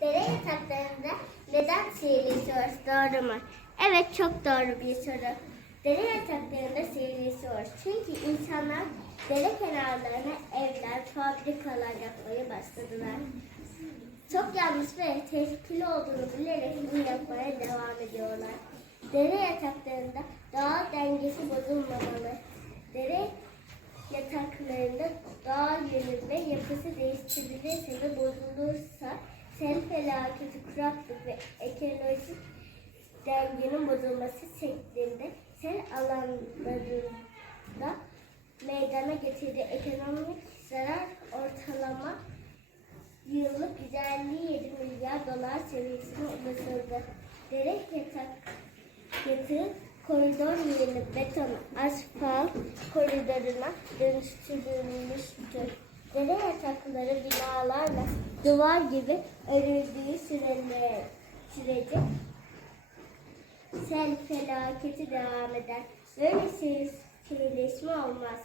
Dere yataklarında neden sihirlisiyoruz? Doğru mu? Evet çok doğru bir soru. Dere yataklarında sihirlisiyoruz. Çünkü insanlar dere kenarlarına evler, fabrikalar yapmaya başladılar. Çok yanlış ve tehlikeli olduğunu bilerek bunu yapmaya devam ediyorlar. Dere yataklarında doğa dengesi bozulmamalı. Dere yataklarında doğa yönü ve yapısı değiştirilirse ve bozulursa sel felaketi, kuraklık ve ekolojik dengenin bozulması şeklinde sel alanlarında meydana getirdiği ekonomik zarar ortalama yıllık 157 milyar dolar seviyesine ulaşıldı. Dere yatak yatağı koridor yerine beton asfalt koridoruna dönüştürülmüştür. Dere yatakları binalarla duvar gibi örüldüğü süreler, sürece sel felaketi devam eder. Böyle seyir- seyirleşme olmaz.